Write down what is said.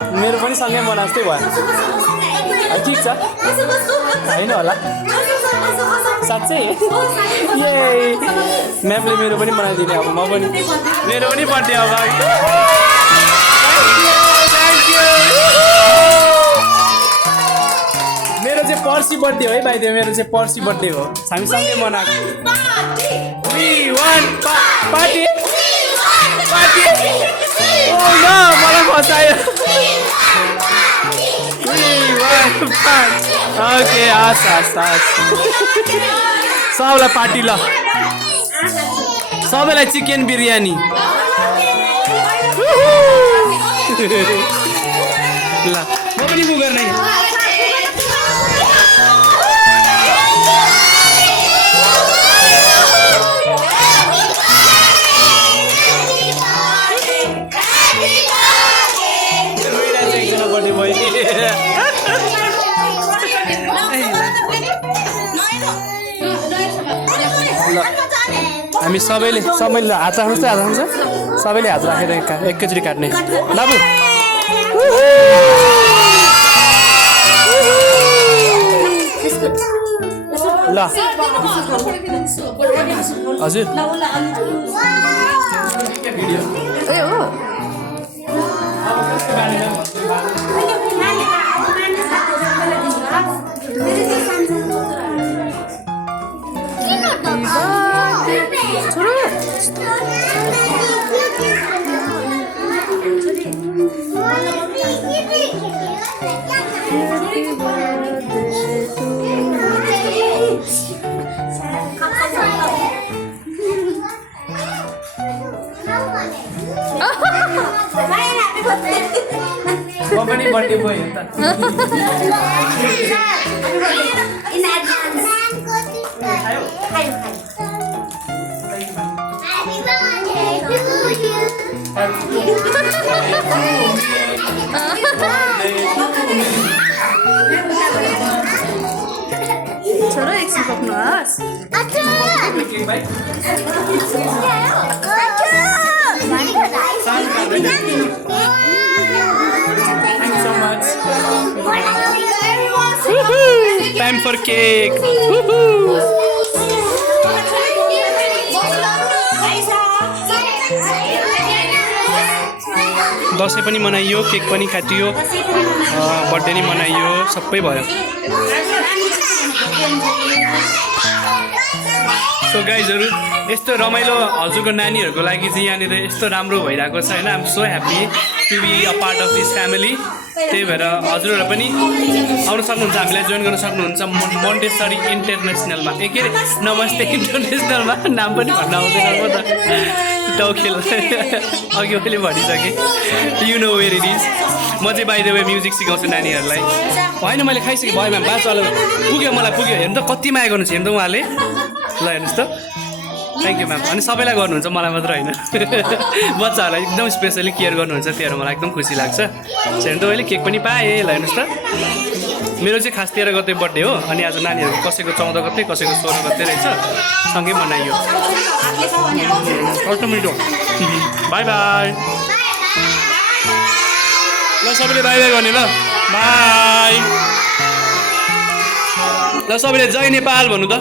मेरो पनि सँगै मनाएको जस्तै भयो ठिक छ होइन होला साँच्चै ए म्यामले मेरो पनि बनाइदिने अब म पनि मेरो पनि बर्थडे अब मेरो चाहिँ पर्सि बर्थडे हो है भाइ मेरो चाहिँ पर्सि बर्थडे हो हामी सँगै मनाएको पार्टी पार्टी मलाई फसायो ओके हस् हस् हस् सबैलाई पार्टी ल सबैलाई चिकन बिरयानी ल म पनि मु गर्ने हामी सबैले हात राख्नुहोस् त सबैले हात राखेर एकैचोटि काट्ने बाबु ल हजुर Company birthday boy enta. In advance. Ayo. Happy birthday to you. छोरो एकछिन पक्नुहोस् Time for cake. दसैँ पनि मनाइयो केक पनि काटियो बर्थडे नि मनाइयो सबै भयो सो गाइजहरु यस्तो रमाइलो हजुरको नानीहरुको लागि चाहिँ यहाँनिर यस्तो राम्रो भइरहेको छ हैन I am so happy to be a part of this family त्यही भएर हजुरहरु पनि आउन सक्नुहुन्छ हामीलाई जोइन गर्न सक्नुहुन्छ मोन्टेसरी इन्टरनेसनलमा के रे नमस्ते इन्टरनेसनलमा नाम पनि भन्न आउँदैन म त टोकेल अघि मैले भनिसकेँ you know where it is म चाहिँ बाइ द वे म्युजिक सिकाउँछु नानीहरूलाई होइन मैले खाइसकेँ भयो म्याम बाँचवाला पुग्यो मलाई पुग्यो हेर्नु त कति माया गर्नुहुन्छ हेर्नु त उहाँले ल हेर्नुहोस् त थ्याङ्क यू म्याम अनि सबैलाई गर्नुहुन्छ मलाई मात्र होइन बच्चाहरूलाई एकदम स्पेसली केयर गर्नुहुन्छ त्योहरू मलाई एकदम खुसी लाग्छ हेर्नु त मैले केक पनि पाएँ ल हेर्नुहोस् त मेरो चाहिँ खास 13 गते बर्थडे हो अनि आज नानीहरूको कसैको 14 गते कसैको 16 गते रहेछ सँगै मनाइयो कस्तो मिठो बाई बाई ल सबैले बाई बाई गर्ने ल बाई ल सबैले जय नेपाल भन्नु त